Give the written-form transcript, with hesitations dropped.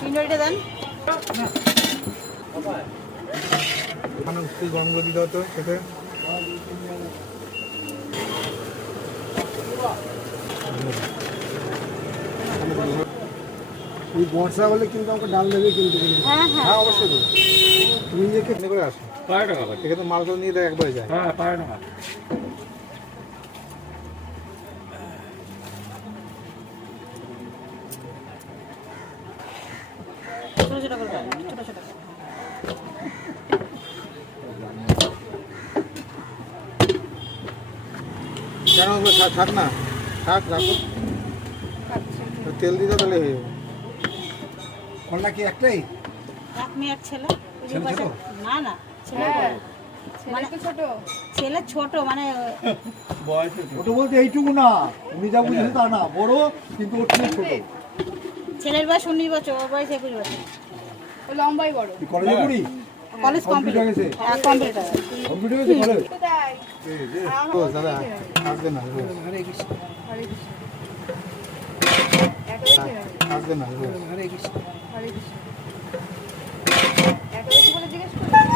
তিনটা দেন। গরম করে দিতে হতো সেটা এই বর্ষা হলে কিন্তু আমাকে ডাল দেবে কিন্তু। হ্যাঁ হ্যাঁ হ্যাঁ অবশ্যই দেবো। তুমি যে এখানে করে আসো 5 টাকা ভাই। এখানে মালটা নিয়ে দেয় একবারে যায়। হ্যাঁ 5 টাকা। ছোট ছোট করে কাটুন, ছোট ছোট করে। কেন ওগুলো থাক না, থাক রাখো, তেল দিতে তাহলে হয়ে যাবে। কন্যা কি একটাই? এক মেয়ে এক ছেলে। ছেলে ছোট? না না ছেলে বড়। মানে ছেলে ছোট মানে ছোট বলতে এইটুকু না, উনি যা বুঝেছে তা না, বড় কিন্তু ওর থেকে ছোট। ছেলের বয়স 19 বছর, ওর বয়স 21 বছর। লম্বাই বড়। তুই কলেজে পড়ি? কলেজ কমপ্লিট হয়ে গেছে? হ্যাঁ কমপ্লিট হয়ে গেছে। কমপ্লিট হয়েছে কলেজ? তাই ও দাদা আসবে না, হরে কৃষ্ণ আসবে না। হরে কৃষ্ণ একটা বেশি বলে জিজ্ঞেস করো।